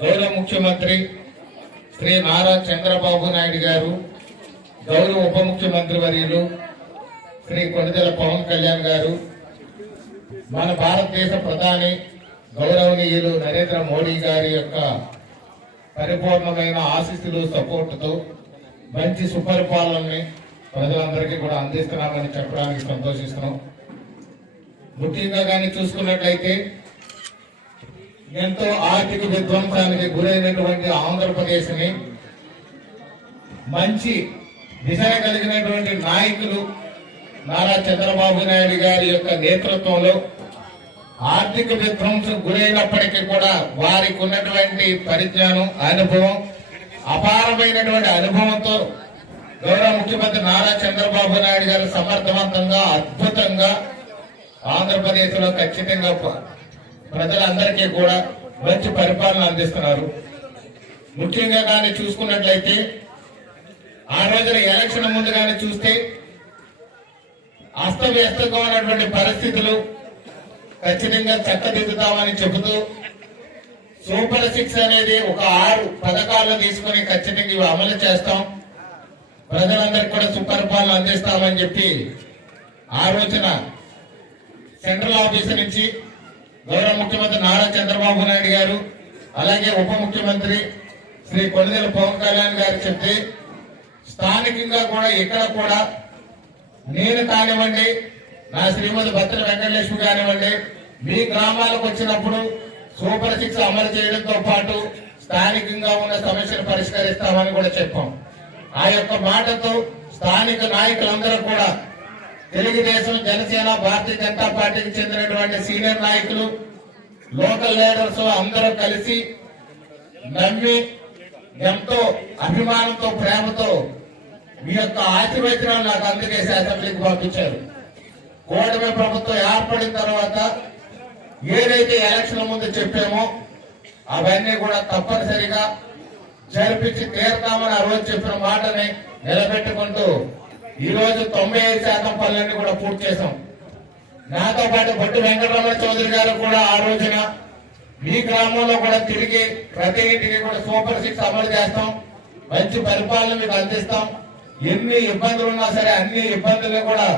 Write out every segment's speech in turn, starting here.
గౌరవ ముఖ్యమంత్రి శ్రీ నారా చంద్రబాబు నాయుడు గారు గౌరవ ఉప ముఖ్యమంత్రి వర్యులు శ్రీ కొణిదెల పవన్ కళ్యాణ్ గారు మన భారతదేశ ప్రధాని గౌరవనీయులు నరేంద్ర మోడీ గారి యొక్క పరిపూర్ణమైన ఆశీస్సులు సపోర్టుతో మంచి సుపరిపాలనని ప్రజలందరికీ కూడా అందిస్తున్నామని చెప్పడానికి సంతోషిస్తున్నాం. ముఖ్యంగా కానీ చూసుకున్నట్లయితే ఎంతో ఆర్థిక విధ్వంసానికి గురైనటువంటి ఆంధ్రప్రదేశ్ని మంచి దిశ కలిగినటువంటి నాయకులు నారా చంద్రబాబు నాయుడు గారి యొక్క నేతృత్వంలో ఆర్థిక విధ్వంసం గురైనప్పటికీ కూడా వారికి ఉన్నటువంటి పరిజ్ఞానం అనుభవం అపారమైనటువంటి అనుభవంతో గౌరవ ముఖ్యమంత్రి నారా చంద్రబాబు నాయుడు గారు సమర్థవంతంగా అద్భుతంగా ఆంధ్రప్రదేశ్లో ఖచ్చితంగా ప్రజలందరికీ కూడా మంచి పరిపాలన అందిస్తున్నారు. ముఖ్యంగా కానీ చూసుకున్నట్లయితే ఆ రోజున ఎలక్షన్ ముందు కానీ చూస్తే అస్తవ్యస్తంగా ఉన్నటువంటి పరిస్థితులు ఖచ్చితంగా చక్కదిద్దుతామని చెబుతూ సూపర్ సిక్స్ అనేది ఒక ఆరు పథకాలను తీసుకుని ఖచ్చితంగా ఇవి అమలు చేస్తాం. ప్రజలందరికీ కూడా సుపరిపాలన అందిస్తామని చెప్పి ఆ రోజున సెంట్రల్ ఆఫీస్ నుంచి గౌరవ ముఖ్యమంత్రి నారా చంద్రబాబు నాయుడు గారు అలాగే ఉప ముఖ్యమంత్రి శ్రీ కొణిదెల పవన్ కళ్యాణ్ గారు చెప్తే స్థానికంగా కూడా ఇక్కడ కూడా నేను కానివ్వండి నా శ్రీమతి భద్ర వెంకటలక్ష్మి కానివ్వండి మీ గ్రామాలకు వచ్చినప్పుడు సూపర్ సిక్స్ అమలు చేయడంతో పాటు స్థానికంగా ఉన్న సమస్యలు పరిష్కరిస్తామని కూడా చెప్పాం. ఆ యొక్క మాటతో స్థానిక నాయకులందరూ కూడా తెలుగుదేశం జనసేన భారతీయ జనతా పార్టీకి చెందినటువంటి సీనియర్ నాయకులు లోకల్ లీడర్స్ అందరూ కలిసి నమ్మి ఎంతో అభిమానంతో ప్రేమతో మీ యొక్క ఆశీర్వచనాలు నాకు అందజేసి అసెంబ్లీకి పంపించారు. కూటమి ప్రభుత్వం ఏర్పడిన తర్వాత ఏదైతే ఎలక్షన్ ముందు చెప్పామో అవన్నీ కూడా తప్పనిసరిగా జరిపించి తీరుతామని ఆ రోజు చెప్పిన మాటని నిలబెట్టుకుంటూ ఈ రోజు తొంభై ఐదు శాతం పనులన్నీ కూడా పూర్తి చేశాం. నాతో పాటు భట్టు వెంకటరమణ చౌదరి గారు కూడా ఆ రోజున మీ గ్రామంలో కూడా తిరిగి ప్రతి ఇంటికి కూడా సూపర్ సిక్స్ అమలు చేస్తాం. మంచి పరిపాలన మీకు అందిస్తాం. ఎన్ని ఇబ్బందులు ఉన్నా సరే అన్ని ఇబ్బందులు కూడా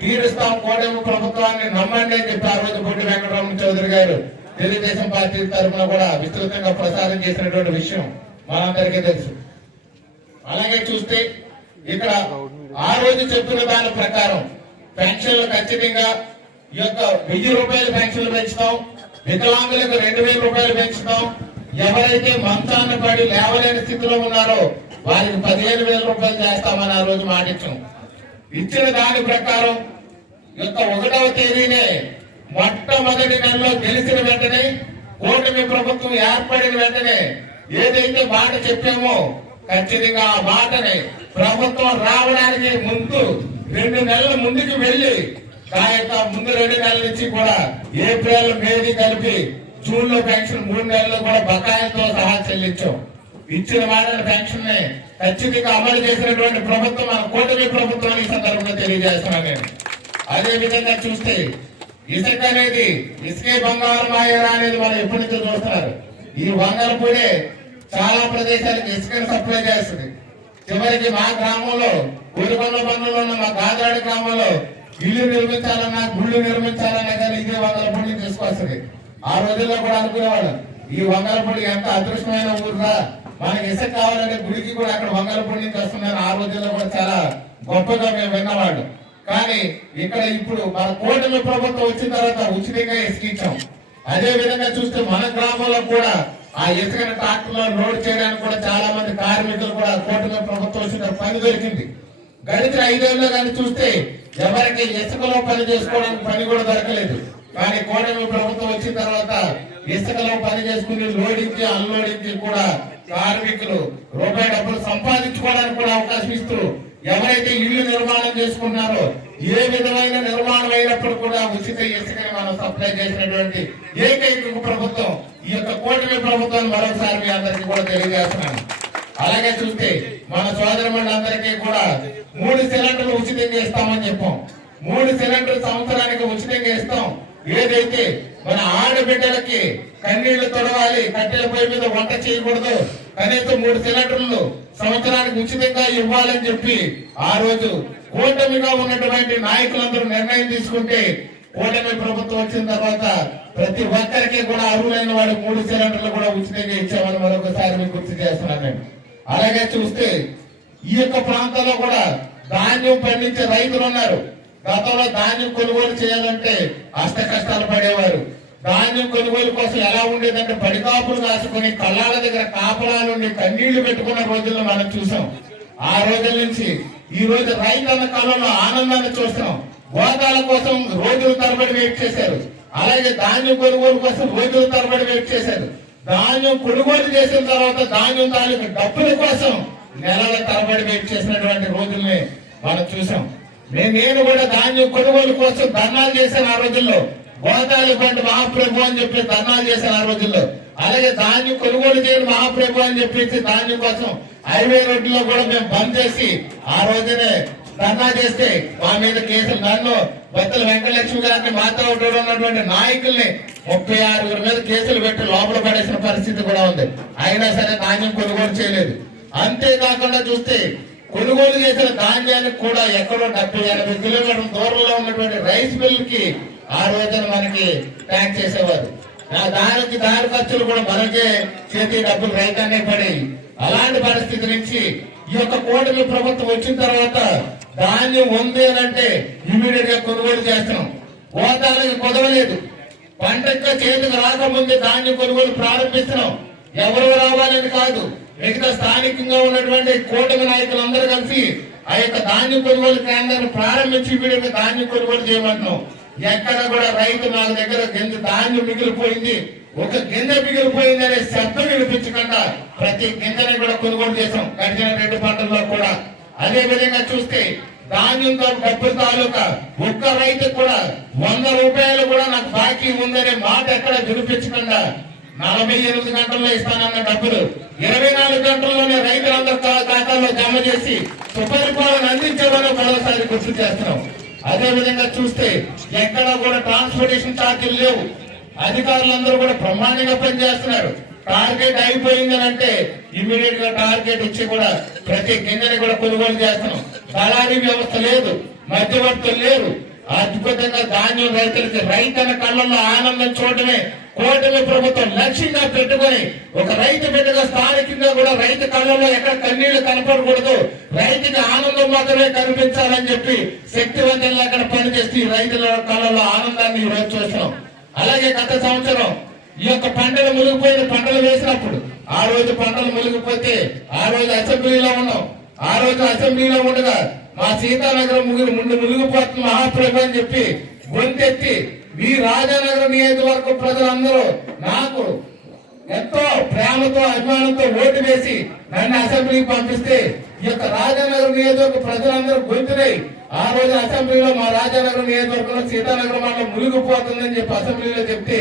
తీరుస్తాం. కూటమి ప్రభుత్వాన్ని నమ్మండి అని చెప్పి ఆ రోజు బొట్టు వెంకటరమణ చౌదరి గారు తెలుగుదేశం పార్టీ తరఫున కూడా విస్తృతంగా ప్రసారం చేసినటువంటి విషయం మనందరికీ తెలుసు. అలాగే చూస్తే ఇక్కడ ఆ రోజు చెప్పిన దాని ప్రకారం పెన్షన్లు ఖచ్చితంగా ఈ యొక్క వెయ్యి రూపాయలు పెన్షన్లు పెంచుతాం వికలాంగులకు రెండు వేల రూపాయలు పెంచుతాం. ఎవరైతే మంచాన్ని పడి లేవలేని స్థితిలో ఉన్నారో వారికి పదిహేను వేల రూపాయలు చేస్తామని ఆ రోజు మాటించాం ఇచ్చిన దాని ప్రకారం ఈ యొక్క ఒకటవ తేదీనే మొట్టమొదటి నెలలో గెలిచిన వెంటనే కూటమి ప్రభుత్వం ఏర్పడిన వెంటనే ఏదైతే మాట చెప్పామో ఖచ్చితంగా ఆ మాటని ప్రభుత్వం రావడానికి ముందు రెండు నెలల ముందుకు వెళ్ళి ఆ యొక్క ముందు రెండు నెలల నుంచి కూడా ఏప్రిల్ మేది కలిపి జూన్లో పెన్షన్ మూడు నెలలు కూడా బకాయిలతో సహా చెల్లించాం. ఇచ్చిన వారిన పెన్షన్ని ఖచ్చితంగా అమలు చేసినటువంటి ప్రభుత్వం మన కూటమి ప్రభుత్వం ఈ సందర్భంగా తెలియజేస్తున్నాను నేను. అదే విధంగా చూస్తే ఇసుక అనేది ఇసుకే బంగారం ఆయరా అనేది మనం ఎప్పటి నుంచో చూస్తున్నారు. ఈ వంగలపూడే చాలా ప్రదేశాలకు ఇసుకను సప్లై చేస్తుంది. చివరికి మా గ్రామంలో ఊరికొండ బంధువులు ఉన్న మా గాజాడి గ్రామంలో ఇల్లు నిర్మించాలన్నా గుళ్ళు నిర్మించాలన్నా కానీ ఇదే వంగలపూడి తీసుకొస్తుంది. ఆ రోజుల్లో కూడా అనుకునేవాడు ఈ వంగలపూడి ఎంత అదృష్టమైన ఊరురా? మనకి ఇసుక కావాలంటే గుడికి కూడా అక్కడ వంగలపూడి నుంచి వస్తుందని ఆ రోజుల్లో కూడా చాలా గొప్పగా మేము విన్నవాడు కానీ ఇక్కడ ఇప్పుడు మన కూటమి ప్రభుత్వం వచ్చిన తర్వాత ఉచితంగా ఇసుకించాం అదే విధంగా చూస్తే మన గ్రామంలో కూడా ఆ ఇసుకని ట్రాక్టర్లో లోడ్ చేయడానికి కూడా చాలా మంది కార్మికులు కూడా కోర్టులో ప్రభుత్వం వచ్చిన పని దొరికింది. గడిచిన ఐదేళ్ళు కానీ చూస్తే ఎవరికి ఇసుకలో పని చేసుకోవడానికి పని కూడా దొరకలేదు. కానీ కోటమి ప్రభుత్వం వచ్చిన తర్వాత ఇసుకలో పని చేసుకుని లోడించి అన్లోడించి కూడా కార్మికులు రూపాయి డబ్బులు సంపాదించుకోవడానికి కూడా అవకాశం ఇస్తూ ఎవరైతే ఇల్లు నిర్మాణం చేసుకున్నారో ఏ విధమైన నిర్మాణం అయినప్పుడు కూడా ఉచిత ఇసుకని మనం సప్లై చేసినటువంటి ఏకైక ప్రభుత్వం ఈ యొక్క కూటమి ప్రభుత్వాన్ని మరోసారి మీ అందరికీ కూడా తెలియజేస్తున్నాను. అలాగే చూస్తే మన సోదరులందరికీ కూడా మూడు సిలిండర్లు ఉచితంగా ఇస్తామని చెప్పాం. మూడు సిలిండర్ సంవత్సరానికి ఉచితంగా ఇస్తాం. ఏదైతే మన ఆడబిడ్డలకి కన్నీళ్ళు తొడవాలి కట్టెల పొయ్యి మీద వంట చేయకూడదు కనీసం మూడు సిలిండర్లు సంవత్సరానికి ఉచితంగా ఇవ్వాలని చెప్పి ఆ రోజు కూటమిగా ఉన్నటువంటి నాయకులందరూ నిర్ణయం తీసుకుంటే కూటమి ప్రభుత్వం వచ్చిన తర్వాత ప్రతి ఒక్కరికి కూడా అర్హులైన వాడు మూడు సిలిండర్లు కూడా ఉచితంగా ఇచ్చామని మరొకసారి మీకు గుర్తు చేస్తున్నాను నేను. అలాగే చూస్తే ఈ యొక్క ప్రాంతాల్లో కూడా ధాన్యం పండించే రైతులు ఉన్నారు. గతంలో ధాన్యం కొనుగోలు చేయాలంటే అష్ట కష్టాలు పడేవారు. ధాన్యం కొనుగోలు కోసం ఎలా ఉండేదంటే పడికాపులు కాసుకొని కళ్ళాల దగ్గర కాపలా నుండి కన్నీళ్ళు పెట్టుకున్న రోజుల్లో మనం చూసాం. ఆ రోజుల నుంచి ఈ రోజు రైతన్న కాలంలో ఆనందాన్ని చూస్తున్నాం. గోదాల కోసం రోజుల తరబడి వెయిట్ చేశారు. అలాగే ధాన్యం కొనుగోలు కోసం రోజుల తరబడి వెయిట్ చేశారు. ధాన్యం కొనుగోలు చేసిన తర్వాత ధాన్యం తాలూకు డబ్బుల కోసం నెలల తరబడి వెయిట్ చేసినటువంటి రోజుల్ని మనం చూసాం. నేను కూడా ధాన్యం కొనుగోలు కోసం ధర్నాలు చేశాను ఆ రోజుల్లో. గోదావరి పంట మహాప్రభు అని చెప్పి ధర్నాలు చేశాను ఆ రోజుల్లో. అలాగే ధాన్యం కొనుగోలు చేయని మహాప్రభు అని చెప్పేసి ధాన్యం కోసం హైవే రోడ్డులో కూడా మేము బంద్ చేసి ఆ రోజునే ధర్నా చేస్తే మా మీద కేసులు నన్ను బత్తల వెంకటలక్ష్మి గారిని మాతో ఉన్నటువంటి నాయకుల్ని ముప్పై ఆరుగురు మీద కేసులు పెట్టి లోపల పడేసిన పరిస్థితి కూడా ఉంది. అయినా సరే ధాన్యం కొనుగోలు చేయలేదు. అంతేకాకుండా చూస్తే కొనుగోలు చేసిన ధాన్యానికి కూడా ఎక్కడో డెబ్బై ఎనభై కిలోమీటర్ల దూరంలో ఉన్నటువంటి రైస్ మిల్కి ఆ రోజున మనకి ప్యాక్ చేసేవారు. ఆ దానికి దారి ఖర్చులు కూడా మనకే చేతి డబ్బులు రైతానే పడి అలాంటి పరిస్థితి నుంచి ఈ యొక్క కూటమి ప్రభుత్వం వచ్చిన తర్వాత ధాన్యం ఉంది అని అంటే ఇమీడియట్గా కొనుగోలు చేస్తున్నాం. కోతాలకి కుదవలేదు. పంట చేతికి రాకముందే ధాన్యం కొనుగోలు ప్రారంభిస్తున్నాం. ఎవరు రావాలని కాదు. మిగతా స్థానికంగా ఉన్నటువంటి కూటమి నాయకులందరూ కలిసి ఆ యొక్క ధాన్యం కొనుగోలు కేంద్రాన్ని ప్రారంభించి వీడికి ధాన్యం కొనుగోలు చేయమంటున్నాం. ఎక్కడ కూడా రైతు నాలుగు దగ్గర గింజ ధాన్యం మిగిలిపోయింది. ఒక గింజ మిగిలిపోయింది అనే శబ్దం వినిపించకుండా ప్రతి గింజని కూడా కొనుగోలు చేసాం గడిచిన రెండు పంటల్లో కూడా. అదే విధంగా చూస్తే ధాన్యంతో డబ్బులు తాలూకా ఒక్క రైతు కూడా వంద రూపాయలు కూడా నాకు బాకీ ఉందనే మాట ఎక్కడ వినిపించకుండా నలభై ఎనిమిది గంటల్లో ఇస్తానన్న డబ్బులు ఇరవై నాలుగు గంటల్లోనే రైతులందరూ ఖాతాల్లో జమ చేసి సుపరిపాలన అందించేవారు మరోసారి గుర్తు చేస్తున్నాం. అదే విధంగా చూస్తే ఎక్కడ కూడా ట్రాన్స్పోర్టేషన్ ఛార్జీలు లేవు. అధికారులందరూ కూడా బ్రహ్మాండంగా పనిచేస్తున్నారు. టార్గెట్ అయిపోయిందని అంటే ఇమీడియట్గా టార్గెట్ ఇచ్చి కూడా ప్రతి గింజని కూడా కొనుగోలు చేస్తున్నాం. దళారీ వ్యవస్థ లేదు మధ్యవర్తులు లేరు. అద్భుతంగా ధాన్యం రైతులకి రైతన్న కళ్ళల్లో ఆనందం చూడటమే కూటమి ప్రభుత్వం లక్ష్యంగా పెట్టుకొని ఒక రైతు బిడ్డగా స్థానికంగా కూడా రైతు కళ్ళల్లో ఎక్కడ కన్నీళ్ళు కనపడకూడదు. రైతుకి ఆనందం మాత్రమే కనిపించాలని చెప్పి శక్తివంతంగా అక్కడ పనిచేస్తూ రైతుల కళ్ళల్లో ఆనందాన్ని ఈ రోజు చూస్తున్నాం. అలాగే గత సంవత్సరం ఈ యొక్క పంటలు మునిగిపోయిన పంటలు వేసినప్పుడు ఆ రోజు పంటలు మునిగిపోతే ఆ రోజు అసెంబ్లీలో ఉన్నాం. ఆ రోజు అసెంబ్లీలో ఉండగా మా సీతానగరం ముగి ముందు మునిగిపోతుంది మహాప్రభు అని చెప్పి గొంతెత్తి ఈ రాజానగర నియోజకవర్గ ప్రజలందరూ నాకు ఎంతో ప్రేమతో అభిమానంతో ఓటు వేసి నన్ను అసెంబ్లీకి పంపిస్తే ఈ యొక్క రాజానగర నియోజకవర్గ ప్రజలందరూ గొంతునై ఆ రోజు అసెంబ్లీలో మా రాజానగర నియోజకవర్గంలో సీతానగర్ మండలం మునిగిపోతుందని చెప్పి అసెంబ్లీలో చెప్తే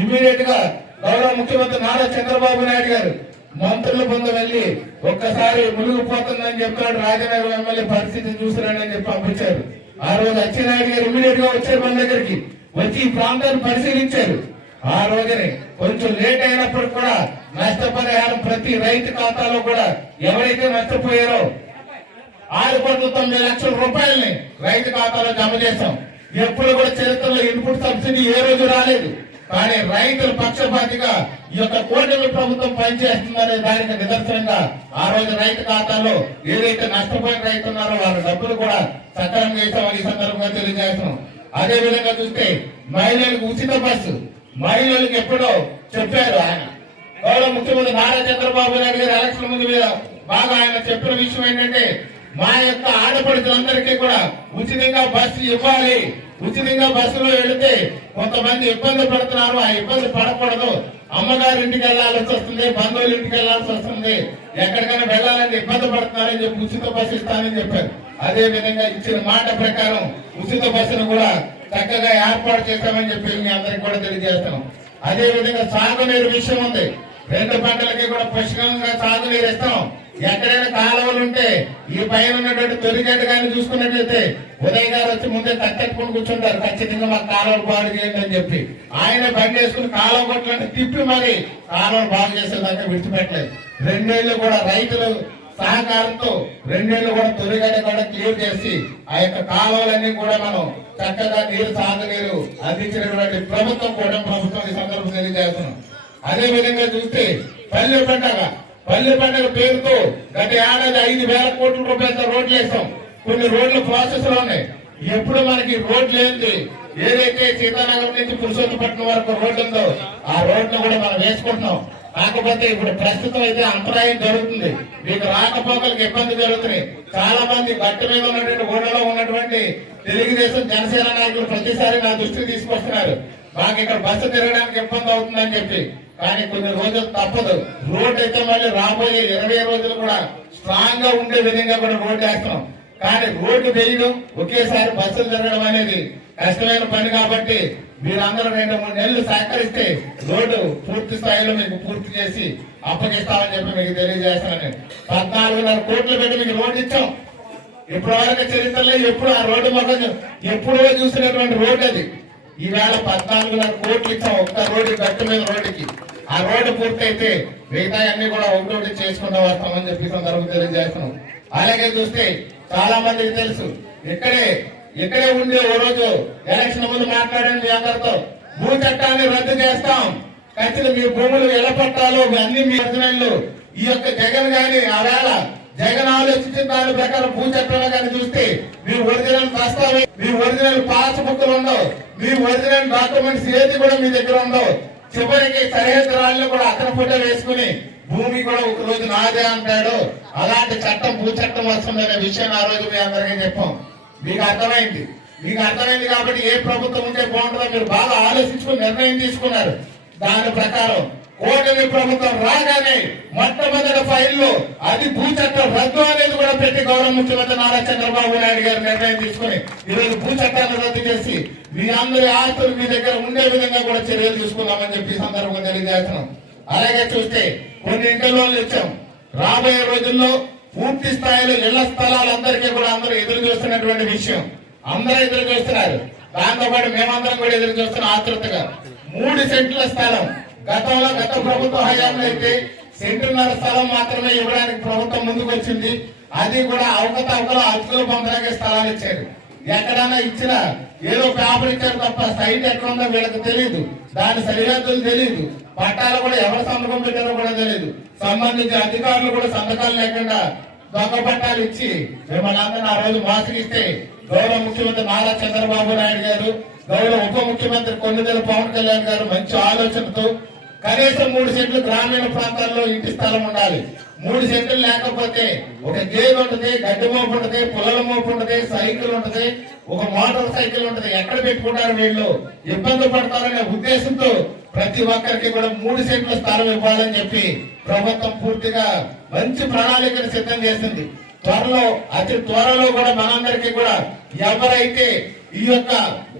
ఇమీడియట్గా గౌరవ ముఖ్యమంత్రి నారా చంద్రబాబు నాయుడు గారు మంత్రుల బృందం వెళ్ళి ఒక్కసారి మునిగిపోతుందని చెప్తున్నాడు రాజానగర్ ఎమ్మెల్యే పరిస్థితి చూసిరండి చెప్పి పంపించారు. ఆ రోజు అచ్చెన్నాయుడు గారు ఇమీడియట్గా వచ్చారు మన దగ్గరికి. వచ్చి ఈ ప్రాంతాన్ని పరిశీలించారు. ఆ రోజునే కొంచెం లేట్ అయినప్పుడు కూడా నష్టపరిహారం ప్రతి రైతు ఖాతాలో కూడా ఎవరైతే నష్టపోయారో ఆరు కోట్ల తొమ్మిది లక్షల రూపాయల్ని రైతు ఖాతాలో జమ చేశాం. ఎప్పుడు కూడా చరిత్రలో ఇన్పుట్ సబ్సిడీ ఏ రోజు రాలేదు. కానీ రైతుల పక్షపాతిగా ఈ యొక్క కూటమి ప్రభుత్వం పనిచేస్తుందనే దానికి నిదర్శనంగా ఆ రోజు రైతు ఖాతాలో ఏదైతే నష్టపోయిన రైతు ఉన్నారో వాళ్ళ డబ్బులు కూడా సక్రమం చేశామని ఈ సందర్భంగా తెలియజేస్తున్నాం. అదే విధంగా చూస్తే మహిళలకు ఉచిత బస్సు మహిళలకు ఎప్పుడో చెప్పారు ఆయన. గౌరవ ముఖ్యమంత్రి నారా చంద్రబాబు నాయుడు గారు ఎలక్షన్ ముందు మీద బాగా ఆయన చెప్పిన విషయం ఏంటంటే మా యొక్క ఆడపడుతులందరికీ కూడా ఉచితంగా బస్సు ఇవ్వాలి. ఉచితంగా బస్సులో వెళితే కొంతమంది ఇబ్బంది పడుతున్నారు. ఆ ఇబ్బంది పడకూడదు. అమ్మగారి ఇంటికి వెళ్ళాల్సి వస్తుంది బంధువుల ఇంటికి వెళ్ళాల్సి వస్తుంది. ఎక్కడికైనా వెళ్ళాలంటే ఇబ్బంది పడుతున్నారని చెప్పి ఉచిత బస్సు ఇస్తానని చెప్పారు. అదే విధంగా ఇచ్చిన మాట ప్రకారం ఉచిత బస్సును కూడా చక్కగా ఏర్పాటు చేస్తామని చెప్పి మీ అందరికి కూడా తెలియజేస్తున్నాం. అదే విధంగా సాగునీరు విషయం ఉంది. రెండు పంటలకి కూడా పుష్కలంగా సాగునీరు ఇస్తాం. ఎక్కడైనా కాలువలు ఉంటే ఈ పైన ఉన్నటువంటి తొలిగడ్డ కానీ చూసుకున్నట్లయితే ఉదయ్ గారు వచ్చి ముందే తట్టెట్టుకుని కూర్చుంటారు. ఖచ్చితంగా మా కాలువలు బాగు చేయండి అని చెప్పి. ఆయన బండి వేసుకుని కాలువ కొట్లని తిప్పి మరి కాలువలు బాగు చేసేదాకా విడిచిపెట్టలేదు. రెండేళ్ళు కూడా రైతులు సహకారంతో రెండేళ్ళు కూడా తొలిగడ్డ కూడా క్లియర్ చేసి ఆ యొక్క కాలువలన్నీ కూడా మనం చక్కగా నీరు సాగునీరు అందించినటువంటి ప్రభుత్వం కూడా ప్రభుత్వం ఈ సందర్భం తెలియజేస్తున్నాం. అదే విధంగా చూస్తే పల్లె పండగ పల్లె పండగ పేరుతో గత ఏడాది ఐదు వేల కోట్ల రూపాయలతో రోడ్లు వేసాం. కొన్ని రోడ్లు ప్రాసెస్లో ఉన్నాయి. ఎప్పుడు మనకి రోడ్లు ఏంటి ఏదైతే సీతానగరం నుంచి పురుషోత్తపట్నం వరకు రోడ్డు ఉందో ఆ రోడ్లు కూడా మనం వేసుకుంటున్నాం. కాకపోతే ఇప్పుడు ప్రస్తుతం అయితే అంతరాయం జరుగుతుంది. మీకు రాకపోకలకు ఇబ్బంది జరుగుతున్నాయి. చాలా మంది గట్టు మీద ఉన్నటువంటి ఊళ్ళలో ఉన్నటువంటి తెలుగుదేశం జనసేన నాయకులు ప్రతిసారి నా దృష్టికి తీసుకొస్తున్నారు. మాకు ఇక్కడ బస్సు తిరగడానికి ఇబ్బంది అవుతుందని చెప్పి. కానీ కొన్ని రోజులు తప్పదు. రోడ్ అయితే మళ్ళీ రాబోయే ఇరవై రోజులు కూడా స్ట్రాంగ్గా ఉండే విధంగా కూడా రోడ్డు వేస్తున్నాం కానీ రోడ్డు వేయడం ఒకేసారి బస్సులు తిరగడం అనేది కష్టమైన పని కాబట్టి మీరందరూ రెండు మూడు నెలలు సహకరిస్తే రోడ్డు పూర్తి స్థాయిలో మీకు పూర్తి చేసి అప్పగిస్తామని చెప్పి మీకు తెలియజేస్తాను పద్నాలుగున్నర కోట్లు పెట్టి మీకు రోడ్డు ఇచ్చాం. ఇప్పటి వరకు చరిత్రలో ఎప్పుడు ఆ రోడ్డు మొత్తం ఎప్పుడో చూసినటువంటి రోడ్డు అది. ఈవేళ పద్నాలుగున్నర కోట్లు ఇచ్చాం ఒక్క రోడ్డు గట్టు మీద రోడ్డుకి. ఆ రోడ్డు పూర్తయితే మిగతా అన్ని కూడా ఒకటి చేసుకుంటూ వస్తామని చెప్పి సందర్భం తెలియజేస్తున్నాం. అలాగే చూస్తే చాలా మందికి తెలుసు ఇక్కడే ఇక్కడే ఉండే ఓ రోజు ఎలక్షన్ ముందు మాట్లాడండి మీ అందరితో. భూ చట్టాన్ని రద్దు చేస్తాం. ఖచ్చితంగా మీ భూములు ఎలా పట్టాలో అన్ని మీ ఒరిజినల్లు ఈ యొక్క జగన్ గాని ఆవేళ జగన్ ఆలోచించిన దాని ప్రకారం భూ చట్టంలో కానీ చూస్తే మీ ఒరిజినల్ ప్రస్తావన మీ ఒరిజినల్ పాస్ బుక్లు ఉండవు. మీ ఒరిజినల్ డాక్యుమెంట్స్ ఏది కూడా మీ దగ్గర ఉండవు. చివరికి సరిహద్దు రాళ్ళు కూడా అతని ఫోటో వేసుకుని భూమి కూడా ఒక రోజు నాదే అంటాడు. అలాంటి చట్టం భూ చట్టం వస్తుందనే విషయం ఆ రోజు మీ అందరికీ చెప్పాం. మీకు అర్థమైంది? మీకు అర్థమైంది కాబట్టి ఏ ప్రభుత్వం ఉంటే బాగుంటుందో మీరు బాగా ఆలోచించుకుని నిర్ణయం తీసుకున్నారు. దాని ప్రకారం కూటమి ప్రభుత్వం రాగానే మొట్టమొదటి ఫైల్లో అది భూచట్టం రద్దు అనేది కూడా పెట్టి గౌరవ ముఖ్యమంత్రి నారా చంద్రబాబు నాయుడు గారు నిర్ణయం తీసుకుని ఈరోజు భూచట్టాన్ని రద్దు చేసి మీ అందరి ఆస్తులు మీ దగ్గర ఉండే విధంగా కూడా చర్యలు తీసుకుందామని చెప్పి సందర్భంగా తెలియజేస్తున్నాం. అలాగే చూస్తే కొన్ని ఇంటి లోన్లు ఇచ్చాం. రాబోయే రోజుల్లో పూర్తి స్థాయిలో ఇళ్ళ స్థలాలందరికీ కూడా అందరూ ఎదురు చూస్తున్నటువంటి విషయం. అందరూ ఎదురు చూస్తున్నారు. దాంతోపాటు మేమందరం కూడా ఎదురు చూస్తున్నాం ఆతృతగా. మూడు సెంట్ల స్థలం. గతంలో గత ప్రభుత్వ హయాంలో అయితే సెంటున్నర స్థలం మాత్రమే ఇవ్వడానికి ప్రభుత్వం ముందుకు వచ్చింది. అది కూడా అవకతవకలు అతుకులు పొందడానికి స్థలాలు ఇచ్చారు. ఎక్కడైనా ఇచ్చిన ఏదో పేపర్ ఇచ్చారు తప్ప సైట్ ఎక్కడ ఉందో వీళ్ళకి తెలియదు దాని సరిహద్దులు తెలియదు పట్టాలు కూడా ఎవరు సంతకం పెట్టారో కూడా తెలియదు సంబంధించిన అధికారులు కూడా సంతకాలు లేకుండా దొంగ పట్టాలు ఇచ్చి మిమ్మల్ని అందరినీ ఆ రోజు మోసగిస్తే గౌరవ ముఖ్యమంత్రి నారా చంద్రబాబు నాయుడు గారు గౌరవ ఉప ముఖ్యమంత్రి కొన్నిదెల పవన్ కళ్యాణ్ గారు మంచి ఆలోచనతో కనీసం మూడు సెంట్లు గ్రామీణ ప్రాంతాల్లో ఇంటి స్థలం ఉండాలి. మూడు సెంట్లు లేకపోతే ఒక గేదె ఉంటుంది గడ్డి మోపు ఉంటుంది పుల్లల మోపు ఉంటుంది సైకిల్ ఉంటుంది ఒక మోటార్ సైకిల్ ఉంటుంది. ఎక్కడ పెట్టుకుంటారు వీళ్ళు? ఇబ్బంది పడతారనే ఉద్దేశంతో ప్రతి ఒక్కరికి కూడా మూడు సెంట్ల స్థలం ఇవ్వాలని చెప్పి ప్రభుత్వం పూర్తిగా మంచి ప్రణాళికను సిద్ధం చేసింది. త్వరలో అతి త్వరలో కూడా మనందరికీ కూడా ఎవరైతే ఈ యొక్క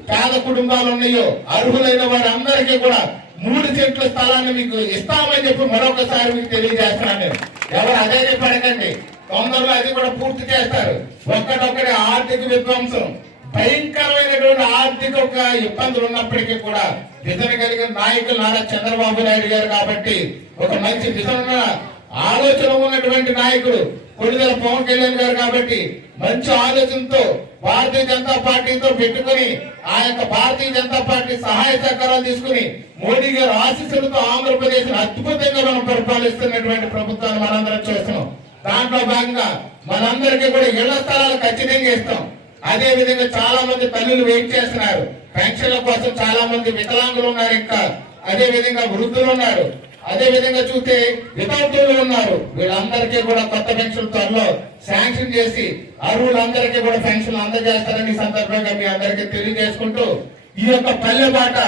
పేద కుటుంబాలు ఉన్నాయో అర్హులైన వారందరికీ కూడా మూడు సెంట్ల స్థలాన్ని మీకు ఇస్తామని చెప్పి మరొకసారి మీకు తెలియజేస్తున్నాను నేను. ఎవరు అదే పడకండి తొందరలో అది కూడా పూర్తి చేస్తారు. ఒక్కటొక్కటి ఆర్థిక విధ్వంసం భయంకరమైనటువంటి ఆర్థిక ఒక ఇబ్బందులు ఉన్నప్పటికీ కూడా విజన్ కలిగిన నాయకులు నారా చంద్రబాబు నాయుడు గారు కాబట్టి ఒక మంచి విజన్ ఆలోచన ఉన్నటువంటి నాయకుడు కొడుదల పవన్ కళ్యాణ్ గారు కాబట్టి మంచి ఆలోచనతో భారతీయ జనతా పార్టీతో పెట్టుకుని ఆ యొక్క భారతీయ జనతా పార్టీ సహాయ సహకారాలు తీసుకుని మోడీ గారు ఆశీస్సులతో ఆంధ్రప్రదేశ్ అద్భుతంగా మనం పరిపాలిస్తున్నటువంటి ప్రభుత్వాన్ని మనందరం చేస్తున్నాం. దాంట్లో భాగంగా మనందరికీ కూడా ఇళ్ళ స్థలాలు ఖచ్చితంగా ఇస్తాం. అదే విధంగా చాలా మంది తల్లులు వెయిట్ చేస్తున్నారు. పెన్షన్ల కోసం చాలా మంది వికలాంగులు ఉన్నారు ఇంకా. అదే విధంగా వృద్ధులు ఉన్నారు. అదే విధంగా చూస్తే వితంతువులు ఉన్నారు. వీళ్ళందరికీ కూడా కొత్త పెన్షన్ త్వరలో శాంక్షన్ చేసి అర్హులందరికీ కూడా పెన్షన్ అందజేస్తారని సందర్భంగా మీ అందరికీ తెలియజేసుకుంటూ ఈ యొక్క పల్లె బాట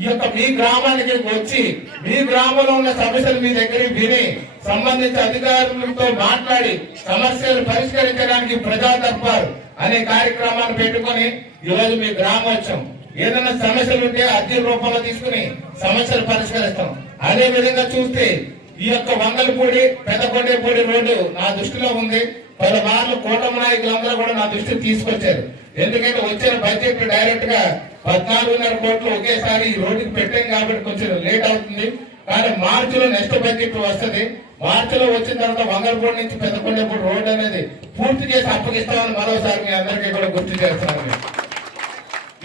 ఈ యొక్క మీ గ్రామానికి వచ్చి మీ గ్రామంలో ఉన్న సమస్యలు మీ దగ్గరికి విని సంబంధిత అధికారులతో మాట్లాడి సమస్యలు పరిష్కరించడానికి ప్రజా దర్బార్ అనే కార్యక్రమాన్ని పెట్టుకొని ఈరోజు మీ గ్రామం వచ్చాం. ఏదైనా సమస్యలు ఉంటే అద్దె రూపంలో తీసుకుని సమస్యలు పరిష్కరిస్తాం. అదే విధంగా చూస్తే ఈ యొక్క వంగలపూడి పెద్దకొండేపూడి రోడ్డు నా దృష్టిలో ఉంది. పలుమార్లు కూటమి నాయకులందరూ కూడా నా దృష్టికి తీసుకొచ్చారు. ఎందుకంటే వచ్చిన బడ్జెట్ డైరెక్ట్గా పద్నాలుగున్నర కోట్లు ఒకేసారి ఈ రోడ్డుకి పెట్టాం కాబట్టి కొంచెం లేట్ అవుతుంది. కానీ మార్చిలో నెక్స్ట్ బడ్జెట్ వస్తుంది. మార్చిలో వచ్చిన తర్వాత వంగలపూడి నుంచి పెద్దకొండేపూడి రోడ్ అనేది పూర్తి చేసి అప్పగిస్తామని మరోసారి మీ అందరికీ కూడా గుర్తు చేస్తున్నాను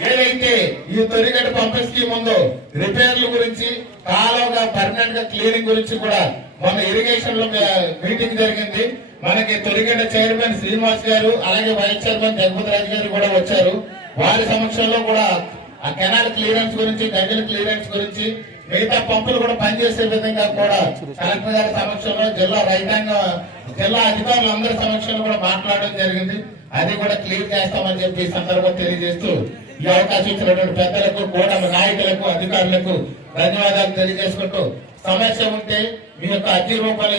ఏదైతే ఈ తొలిగడ్డ పంప స్కీమ్ ఉందో రిపేర్ల గురించి కాలువగా పర్మనెంట్గా క్లీనింగ్ గురించి కూడా మన ఇరిగేషన్లో మీటింగ్ జరిగింది. మనకి తొలిగడ్డ చైర్మన్ శ్రీనివాస్ గారు అలాగే వైస్ చైర్మన్ జగపతిరాజు గారు కూడా వచ్చారు. వారి సమక్షంలో కూడా ఆ కెనాల్ క్లియరెన్స్ గురించి గడ్డల క్లియరెన్స్ గురించి మిగతా పంపులు కూడా పనిచేసే విధంగా కూడా కలెక్టర్ గారి సమక్షంలో జిల్లా రైతాంగ జిల్లా అధికారులందరి సమక్షంలో కూడా మాట్లాడడం జరిగింది అది కూడా క్లియర్ చేస్తామని చెప్పి సందర్భం తెలియజేస్తూ ఈ అవకాశం ఇచ్చినటువంటి పెద్దలకు కూడా నాయకులకు అధికారులకు ధన్యవాదాలు తెలియజేసుకుంటూ సమస్య ఉంటే మీ యొక్క అర్జీ రూపాయలు